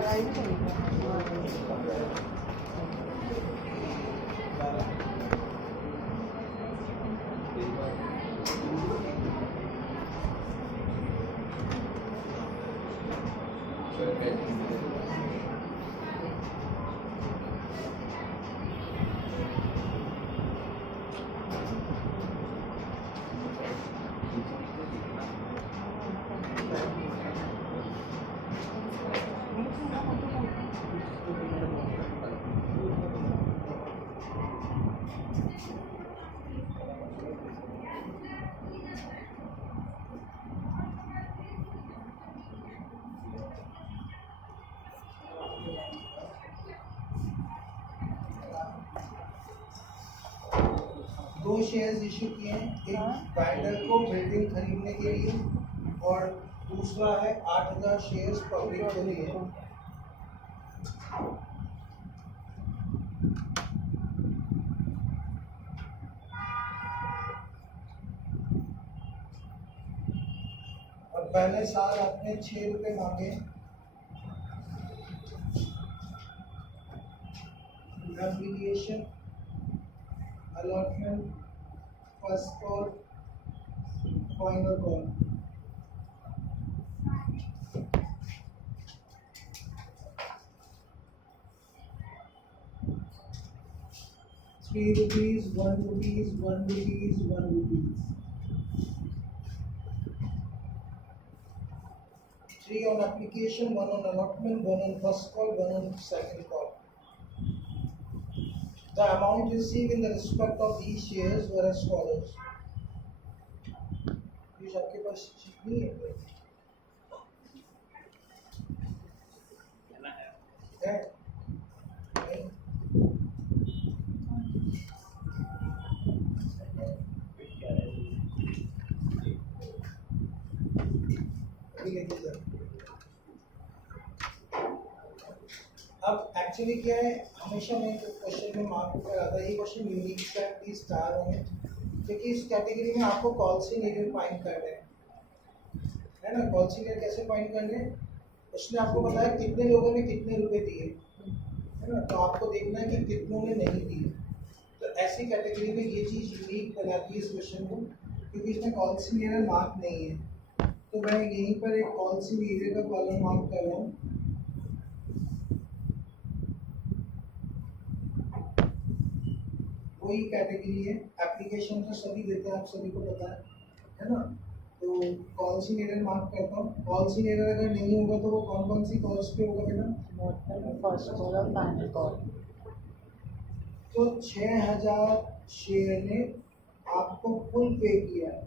पढ़ाई भी करेगा। दो शेयर्स इशू किए हैं, एक बाइंडर को बिल्डिंग खरीदने के लिए और दूसरा है 8000 शेयर्स पब्लिक के लिए। और पहले साल आपने 6 रुपए मांगे। Application, allotment, first call, final call. ₹3, ₹1, ₹1, ₹1। 3 on application, 1 on allotment, 1 on first call, 1 on second call. The amount received in the respect of these shares were as follows. ये आपके पास शीट नहीं है? है? नहीं? अभी लेके जाओ। अब एक्चुअली क्या है, हमेशा मैं क्वेश्चन में मार्क लगाता है, ये क्वेश्चन यूनिक फैक्ट स्टार होंगे क्योंकि इस कैटेगरी में आपको कॉल सी नेगेटिव फाइंड करने है ना। कॉल सी नेगेटिव कैसे फाइंड करने, उसने आपको बताया कितने लोगों ने कितने रुपए दिए है ना, तो आपको देखना है कि कितनों ने नहीं दिए। तो ऐसी कैटेगरी में ये चीज़ यूनिक बनाती है इस क्वेश्चन को, क्योंकि इसमें कॉल सी नेगेटिव मार्क नहीं है। तो मैं यहीं पर एक कॉल सी नेगेटिव का कॉलम मार्क कर रहा हूँ। कोई कैटेगरी है, एप्लीकेशन तो सभी देते हैं, आप सभी को पता है ना। तो कौन सी नेटर मार्क करता हूँ, कौन सी नेटर अगर नहीं होगा तो वो कौन कौन सी कॉल्स पे होगा बेटा? फर्स्ट कॉल और फाइनल कॉल। तो 6000 शेयर ने आपको फुल पे किया है,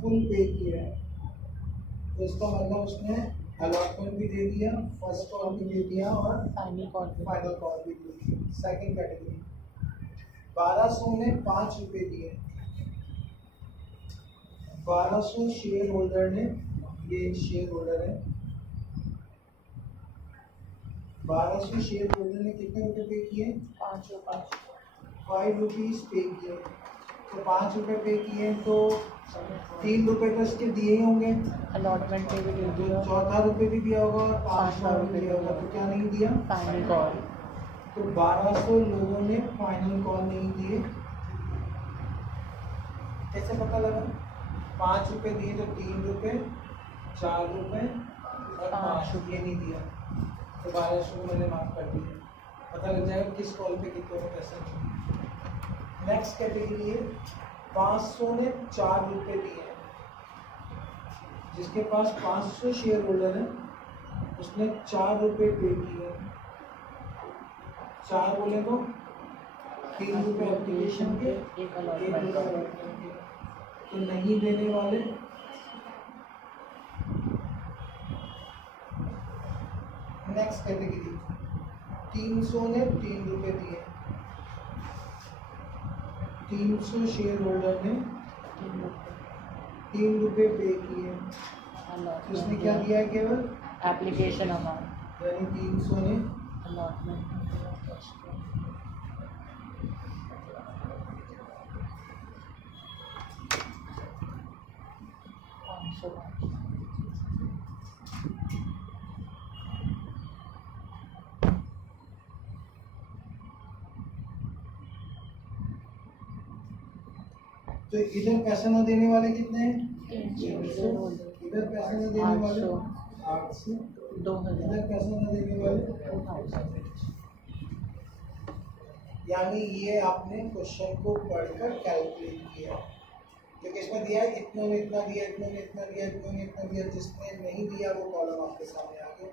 फुल पे किया है। तो इसका मतलब उसने अलॉटमेंट भी दे दिया, फर्स्ट कॉल भी दे दिया और फाइनल कॉल भी दे दिया। सेकंड कैटेगरी 1200 ने 5 रुपए दिए। 1200 शेयर होल्डर ने, ये शेयर होल्डर है, 1200 शेयर होल्डर ने कितने रुपए पे किए? 5 रुपीज पे किए। तो 5 रुपए पे किए तो 3 रुपए तो इसके दिए ही होंगे, अलॉटमेंट पे भी दे दिया, चौथा रुपए भी दिया होगा और 500 रुपए दिया होगा। तो क्या नहीं दिया? Final call. तो 1200 लोगों ने फाइनल कॉल नहीं दिए। कैसे पता लगा? 5 रुपए दिए तो 3 रुपए, 4 रुपए और 5 रुपये नहीं दिया, तो 1200 को मैंने माफ कर दिया। पता लग जाएगा किस कॉल पे कितने में पैसा। नेक्स्ट कैटेगरी है 500 ने 4 रुपए दिए। जिसके पास 500 शेयर होल्डर है उसने 4 रुपए पे किए। 4 बोले तो 3 रुपए एप्लीकेशन के, 1 रुपए अलॉटमेंट के। तो नहीं देने वाले नेक्स्ट कैटेगरी 300 ने 3 रुपए दिए। 300 शेयर होल्डर ने 3 रुपए पे किए। उसने क्या दिया है? केवल एप्लीकेशन अमाउंट, यानी 300 ने अलॉटमेंट। तो इधर पैसा न देने वाले कितने हैं? 300, इधर पैसा न देने वाले 800, 800, 2000, इधर पैसा न देने वाले 2000। यानी ये आपने क्वेश्चन को पढ़कर कैलकुलेट किया, क्योंकि इसमें दिया है इतनों ने इतना दिया, इतनों ने इतना दिया, इतनों ने इतना दिया। जिसने नहीं दिया वो कॉलम आपके सामने आ गया।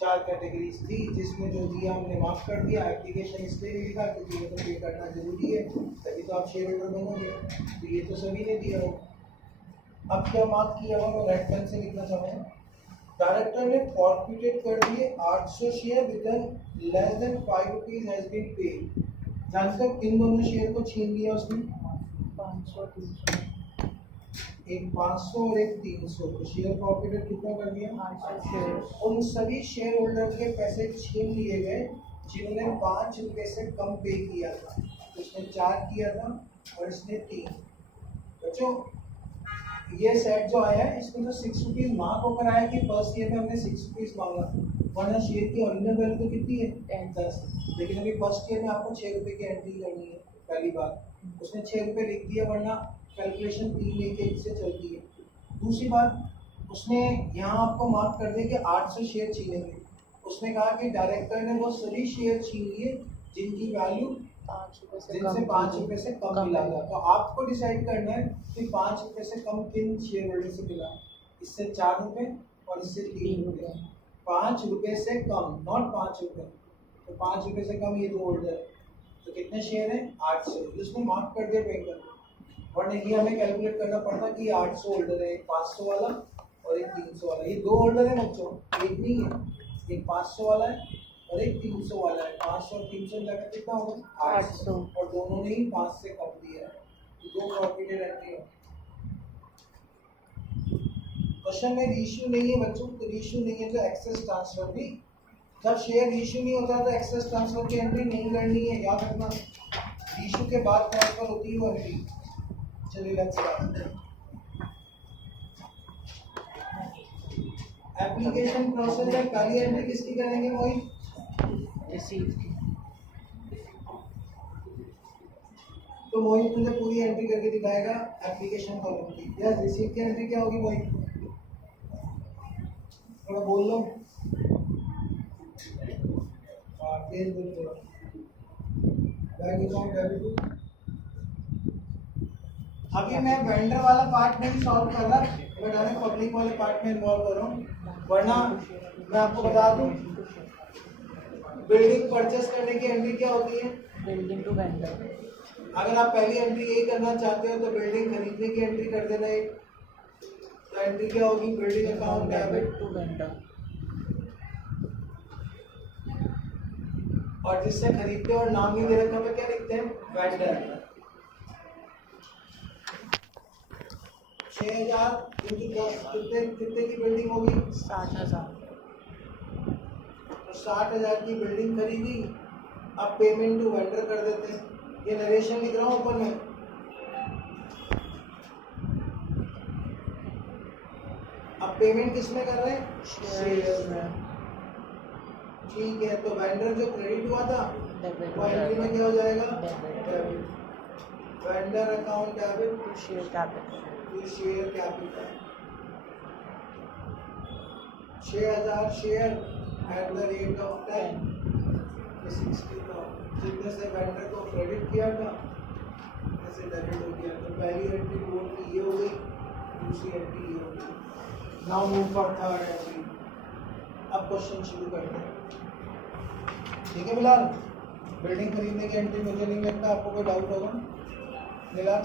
4 कैटेगरीज थी, जिसमें जो दिया हमने मार्क कर दिया। एप्लीकेशन इसलिए नहीं लिखा क्योंकि ये तो पे करना जरूरी है, तभी तो आप शेयर होल्डर बनोगे। तो ये तो सभी ने दिया हो। अब क्या मार्क किया हुआ मैं रेड पेन से लिखना चाहूँगा। डायरेक्टर ने फॉरफिटेड कर दिए 800 share with less than 5 rupees has been paid. जानते हो किन दोनों शेयर को छीन लिया उसने? 500, 300, एक 500 और एक 300। तो शेयर फॉरफिटेड कितना कर दिया? 800 शेयर। उन सभी शेयर होल्डर के पैसे छीन लिए गए जिन्होंने 5 रुपए से कम पे किया था। तो इसने 4 किया था और इसने 3। बच्चों ये सेट जो आया है इसमें तो 6 रुपीज मार्क होकर आया कि फर्स्ट ईयर में हमने 6 रुपीज मांगा, वरना शेयर की ओरिजिनल वैल्यू तो कितनी है? 10। लेकिन अभी फर्स्ट ईयर में आपको 6 रुपए की एंट्री करनी है। पहली बात उसने 6 रुपए लिख दिया, वरना कैलकुलेशन 3 एक से चलती है। दूसरी बात उसने यहाँ आपको मार्क कर दिया कि 800 शेयर छीनेंगे। उसने कहा कि डायरेक्टर ने वो सभी शेयर छीन लिए जिनकी वैल्यू 5 रुपए से जिनसे कम 5 रुपए से कम मिला था। तो आपको डिसाइड करना है कि 5 रुपए से कम किन शेयर होल्डर से मिला। इससे 4 रुपए और इससे 3 रुपए। 5 रुपए से कम, नॉट 5 रुपए। तो 5 रुपए से कम ये 2 होल्डर। तो कितने शेयर हैं? 800। जिसने मार्क कर दिया पेंकर, वरना ये हमें कैलकुलेट करना पड़ता कि 800 होल्डर है, एक 500 वाला और एक 300 वाला। ये 2 होल्डर है बच्चों, एक नहीं है। एक 500 वाला है और एक 300 वाला है। 500 और 300 लगा कितना होगा? 800। और दोनों ने ही 5 से कम दिया है। तो 2 प्रॉफिटेड एंट्री हो। क्वेश्चन में रीइश्यू नहीं है बच्चों, तो रीइश्यू नहीं है तो एक्सेस ट्रांसफर भी। जब शेयर रीइश्यू नहीं होता तो एक्सेस ट्रांसफर की एंट्री नहीं करनी है, याद रखना। रीइश्यू के बाद ट्रांसफर होती है वो एंट्री। चलिए लेट्स स्टार्ट। एप्लीकेशन प्रोसेस में पहली एंट्री किसकी करेंगे मोहित? रिसीव की। तो मोहित मुझे पूरी एंट्री करके दिखाएगा एप्लीकेशन कॉलम की। यस, रिसीव की एंट्री क्या होगी मोहित? थोड़ा बोल लो। तेज बोल थोड़ा। Bank account debit. अभी मैं वेंडर वाला पार्ट नहीं सॉल्व कर रहा, मैं डायरेक्ट पब्लिक वाले पार्ट में इन्वॉल्व कर रहा हूँ। वरना मैं आपको बता दूँ, बिल्डिंग परचेस करने की एंट्री क्या होती है? Building to vendor. अगर आप पहली एंट्री यही करना चाहते हो तो बिल्डिंग खरीदने की एंट्री कर देना एक। तो एंट्री क्या होगी? Building account debit to vendor. और जिससे खरीदते हो और नाम नहीं दे रखा तो क्या लिखते हैं? वेंडर। 6000 इंटू 10 कितने की बिल्डिंग होगी? 60,000। तो 60,000 की बिल्डिंग खरीदी। अब पेमेंट टू वेंडर कर देते हैं। ये नरेशन लिख रहा हूँ ऊपर में। अब पेमेंट किस में कर रहे हैं? शेयर्स में। ठीक है, तो वेंडर जो क्रेडिट हुआ था डेबिट वो एंट्री में क्या हो जाएगा? Debit. Vendor account debit to share capital. To share capital. 6000 share at the rate of 10 तो 60,000 जितने से वेंडर को क्रेडिट किया था ऐसे डेबिट हो गया। तो पहली एंट्री बोर्ड की ये हो गई, दूसरी एंट्री ये हो गई। Now move for third entry. अब क्वेश्चन शुरू करते हैं। ठीक है फिलहाल बिल्डिंग खरीदने की एंट्री मुझे नहीं लगता आपको कोई डाउट होगा। मिला।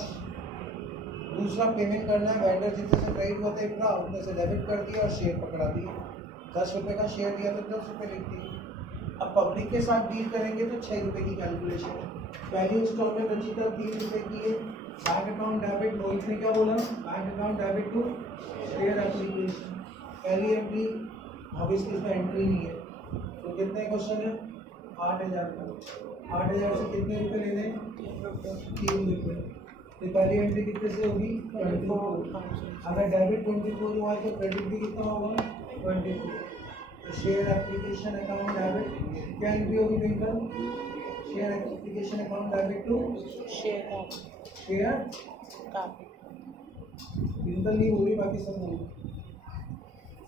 दूसरा पेमेंट करना है, वेंडर जितने से क्रेडिट हुआ था इतना उतने से डेबिट कर दिया और शेयर पकड़ा दिया। 10 रुपये का शेयर दिया तो 10 रुपये लिख दिए। अब पब्लिक के साथ डील करेंगे तो 6 रुपये की कैलकुलेशन है। पहली इंस्टॉलमेंट रचिता 3 रुपये की है। बैंक अकाउंट डेबिट, मोहित ने क्या बोला? Bank account debit to share application. पहली एंट्री, अब इसमें एंट्री नहीं है तो कितने क्वेश्चन है? 8,000 का। 8,000 से कितने रुपए लेने? 3 रुपये। तो पहली एंट्री कितने से होगी? 24। अगर डेबिट 24 हुआ है तो क्रेडिट भी कितना होगा? 24। तो शेयर एप्लीकेशन अकाउंट डेबिट क्या एंट्री होगी? बिल्कुल share application account debit to share capital share बिल्कुल नहीं हो रही, बाकी सब हो रही।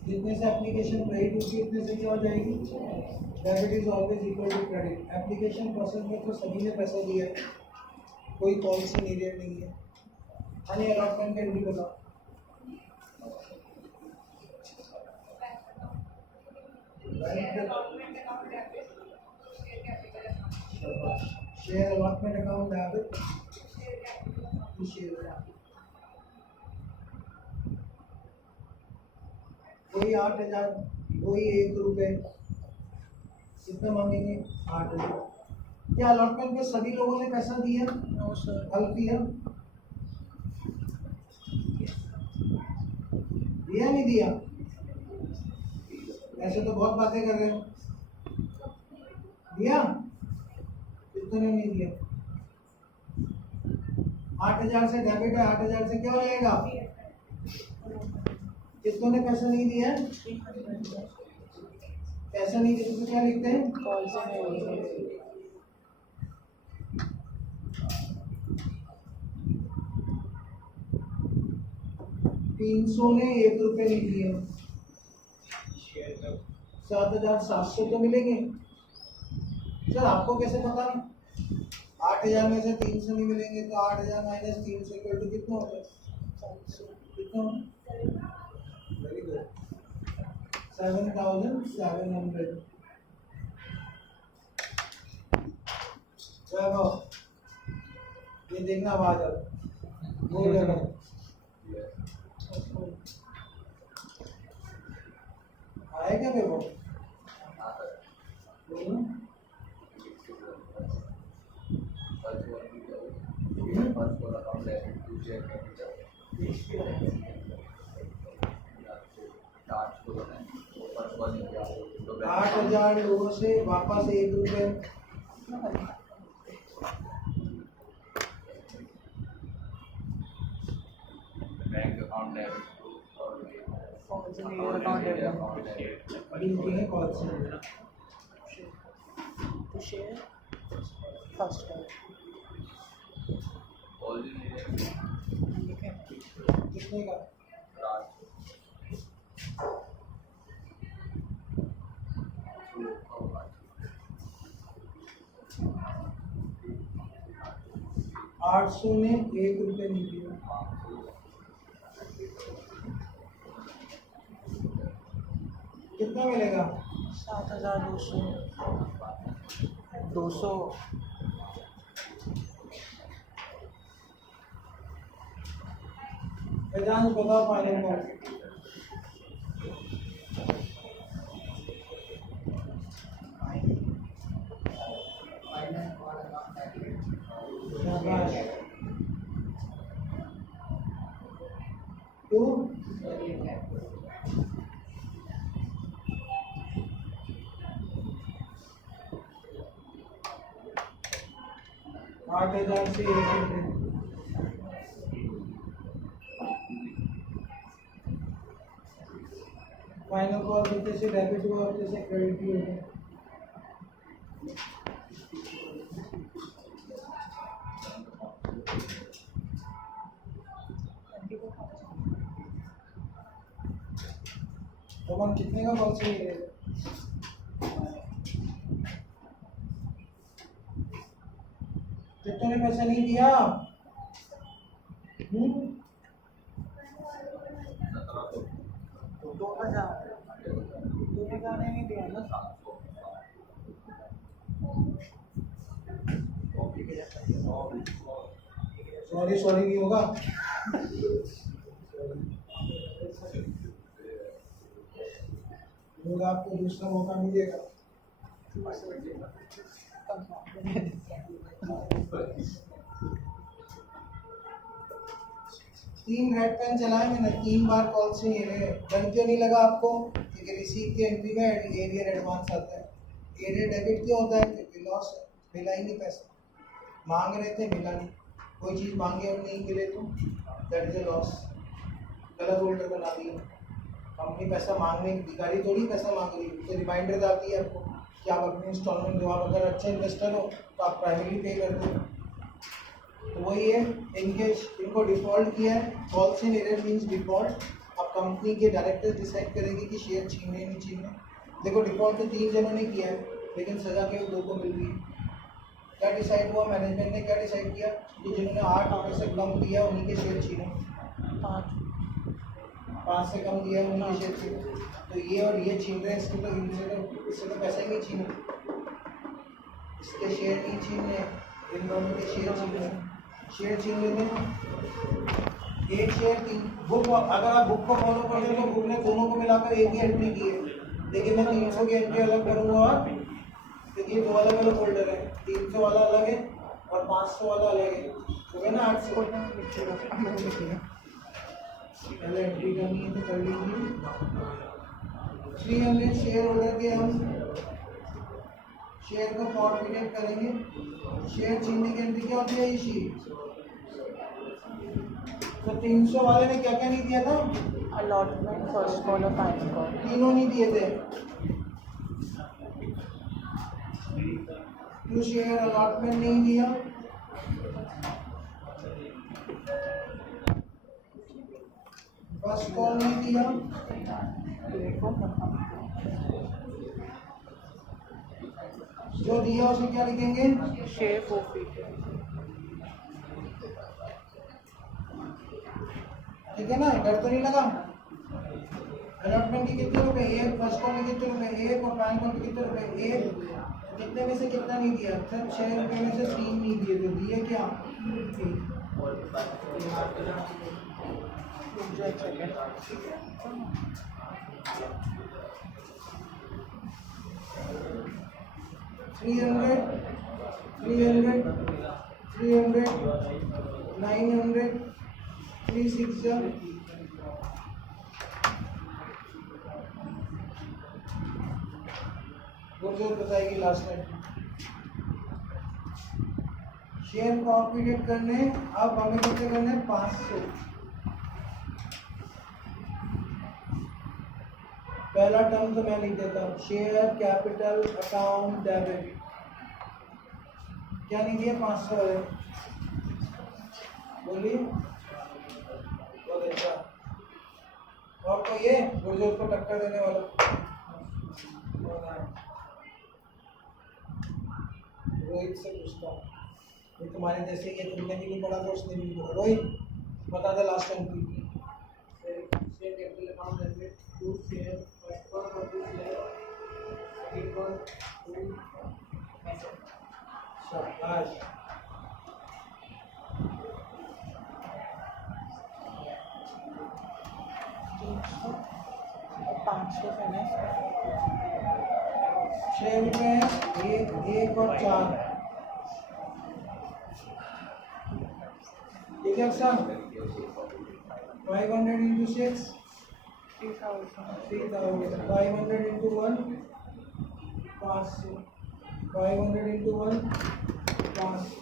जितने से एप्लीकेशन क्रेडिट होगी उतने से क्या हो जाएगी, debit is always equal to credit. Application process में तो सभी ने पैसा दिया है, कोई पॉलिसी नीडेड नहीं है। मनी अलॉटमेंट का भी बताओ। Share allotment account debit to share, कोई 8,000, कोई 1 रुपये, कितना मांगेंगे 8,000। क्या अलॉटमेंट में सभी लोगों ने पैसा दिया? No sir. हल दिया दिया नहीं दिया? ऐसे तो बहुत बातें कर रहे हो। दिया? कितने नहीं दिया? 8,000 से डेबिट है, 8,000 से क्या हो जाएगा? कितनों ने पैसा नहीं दिया? पैसा नहीं दिया तो क्या लिखते हैं? कॉल से नहीं 300 ने 1 रुपये नहीं दिए, 7,700 तो मिलेंगे। सर आपको कैसे पता? 8,000 में से 300 नहीं मिलेंगे तो 8,000 माइनस 300 इक्वल टू कितना होता है? कितना? Very good, 7,700। ये देखना आवाज अब वो लगा आएगा मेरे को बोलो। 8,000 लोगों से वापस 1 रुपये, बैंक अकाउंट डेबिट कॉल से नहीं अकाउंट लिंक है कॉल से। टू शेयर फर्स्ट टाइम कितने का? आठ सौ ने 1 रुपये नहीं दिया, कितना मिलेगा? 7,200 200 वेदांत बताओ फाइनल का। टू 8,000 से 1 रुपये, फाइनल कॉल कितने से डेबिट हुआ और जैसे क्रेडिट भी हो गया। तो हम कितने का कॉल से ले कितने ने पैसा नहीं दिया? 2,000 ने नहीं दिया ना। सॉरी सॉरी नहीं होगा। लोग आपको दूसरा मौका मिलेगा। तीन रेड पेन चलाए मैंने, 3 बार कॉल से ये डर क्यों नहीं लगा आपको? क्योंकि रिसीव की एंट्री में एरियर एडवांस आता है। एरियर डेबिट क्यों होता है? क्योंकि लॉस है, मिला ही नहीं पैसा। मांग रहे थे मिला नहीं, कोई चीज़ मांगे और नहीं मिले तो दैट इज अ लॉस। गलत होल्डर बना दिया। कंपनी पैसा मांगने भिखारी थोड़ी पैसा मांग रही है, तो रिमाइंडर आती है आपको कि आप अपनी इंस्टॉलमेंट दो, आप अगर अच्छे इन्वेस्टर हो तो आप प्राइमरी पे कर दो। तो वही है, इनको डिफॉल्ट किया है। Falls in error means default. अब कंपनी के डायरेक्टर्स डिसाइड करेंगे कि शेयर छीनने नहीं छीनने। देखो डिफॉल्ट तो 3 जनों ने किया है, लेकिन सजा केवल 2 को मिल रही है। क्या डिसाइड हुआ, मैनेजमेंट ने क्या डिसाइड किया कि जिन्होंने 8 रुपये से कम दिया उन्हीं के शेयर छीनो, 5 से कम दिया उन्हीं के शेयर छीनो। तो ये और ये छीन रहे हैं, इससे तो पैसा ही नहीं छीना, इसके शेयर नहीं छीनने, इन दोनों के शेयर छीनने। शेयर छीन लेंगे, एक शेयर की बुक, अगर आप बुक को फॉलो कर रहे हो तो बुक ने दोनों को मिलाकर एक ही एंट्री की है, लेकिन मैं 300 की एंट्री अलग करूँगा। और देखिए 2 अलग अलग होल्डर है, 300 वाला अलग है और 500 वाला अलग है, तो है ना 800। पहले एंट्री करनी है तो कर लीजिए। 300 शेयर होल्डर के हम शेयर को फॉरवर्ड करेंगे। शेयर छीनने की एंट्री क्या होती है, इसी। तो 300 वाले ने क्या क्या नहीं दिया था, अलॉटमेंट, फर्स्ट कॉल और फाइनल कॉल, तीनों नहीं दिए थे। 2 शेयर अलॉटमेंट नहीं दिया, फर्स्ट कॉल नहीं दिया, जो दिया उसे क्या लिखेंगे, शेयर फोरफिट। ठीक है ना, डर तो नहीं लगा। अलॉटमेंट के कितने रुपए, 1, फर्स्ट कॉल के कितने रुपए 1 और फाइनल कॉल के कितने रुपए 1। कितने में से कितना नहीं दिया, सिर्फ 6 रुपये में से 3 नहीं दिए, तो दिए क्या, 300, 900, 360, गुरजोत बताएगी लास्ट में। शेयर प्रॉफिट करने, अब हमें कितने करने, 500। पहला टर्म तो मैं लिख देता हूँ, शेयर कैपिटल अकाउंट डेबिट। क्या नहीं दिया, 500 है, बोलिए। बहुत अच्छा। और कोई है गुरजोत को टक्कर देने वाला, रोहित से पूछता हूँ, ये तुम्हारे जैसे ये तुमने भी नहीं पढ़ा तो उसने भी नहीं पढ़ा। रोहित बता दे लास्ट टाइम की। Share capital account debit, 2 share, first call और 2 शेयर, सेकंड कॉल 2 ऐसे। शाबाश। और 500 फाइनेंस। शेयर में 1 और 4, ठीक है sir. 500 into 6, 3,000, 500 into 1, 500, 500 into 1, 500,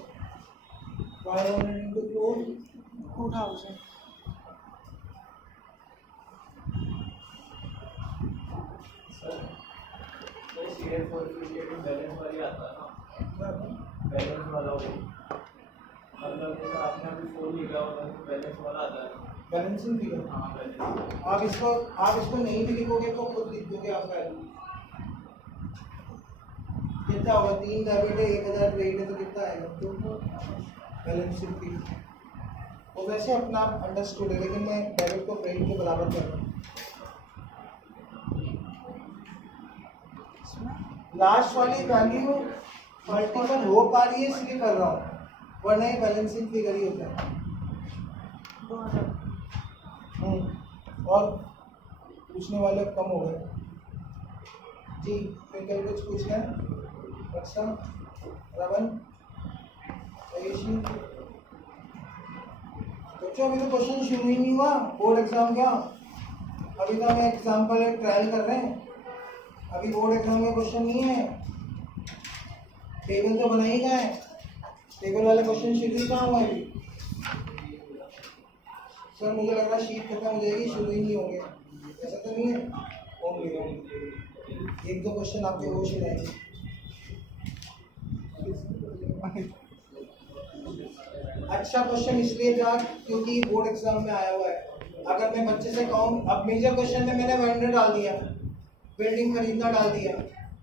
500 into 4, 2000। Share forfeit balance वाली आता है ना, बैलेंस वाला हो, मतलब जैसे आपने अभी 4 लिखा होगा तो बैलेंस वाला आता है। Balancing figure. हाँ बैलेंस। आप इसको नहीं भी लिखोगे तो खुद लिख दोगे आप वैल्यू। कितना होगा, 3 डेबिट है, 1000 क्रेडिट है, तो कितना आएगा, तो बैलेंसिंग फिगर। वो वैसे अपना आप अंडरस्टूड है, लेकिन मैं डेबिट को क्रेडिट के बराबर कर रहा हूँ। लास्ट वाली वैल्यू मल्टीपल हो पा रही है इसलिए कर रहा हूँ, वरना ये बैलेंसिंग फिगर ही होता है। और पूछने वाले कम हो गए जी, फिर कल कुछ पूछना है, अच्छा रवन आयुषी, बच्चों अभी तो क्वेश्चन शुरू ही नहीं हुआ, बोर्ड एग्जाम क्या, अभी तो हमें एग्जाम्पल ट्रायल कर रहे हैं, अभी बोर्ड एग्जाम में क्वेश्चन नहीं है। टेबल तो बना ही गया है, टेबल वाले क्वेश्चन शुरू ही कहाँ हुआ है अभी। सर मुझे लग रहा है शीट खत्म हो जाएगी, शुरू ही नहीं होंगे, ऐसा तो नहीं है, होंगे 1-2 क्वेश्चन आपके होश ही रहेंगे। अच्छा क्वेश्चन इसलिए था क्योंकि बोर्ड एग्जाम में आया हुआ है। अगर मैं बच्चे से कहूँ, अब मेजर क्वेश्चन में मैंने वेंडर डाल दिया, बिल्डिंग खरीदना डाल दिया,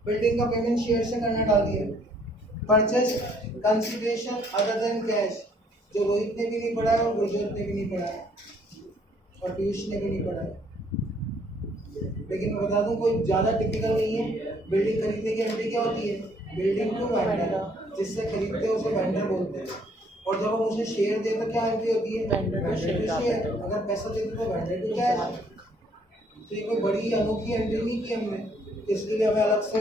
बिल्डिंग का पेमेंट शेयर से करना डाल दिया, purchase consideration other than cash, जो रोहित ने भी नहीं पढ़ा है और गुरजोत ने भी नहीं पढ़ा है और पीयूष ने भी नहीं पढ़ा है। लेकिन मैं बता दूं कोई ज़्यादा टिपिकल नहीं है। बिल्डिंग खरीदने की एंट्री क्या होती है? बिल्डिंग टू वेंडर, जिससे खरीदते हैं उसे वेंडर बोलते हैं। और जब हम उसे शेयर दे तो क्या एंट्री होती है? Vendor to share। अगर पैसा देते तो वेंडर टू कैश। तो ये कोई बड़ी अनोखी एंट्री नहीं की हमने, इसके लिए हमें अलग से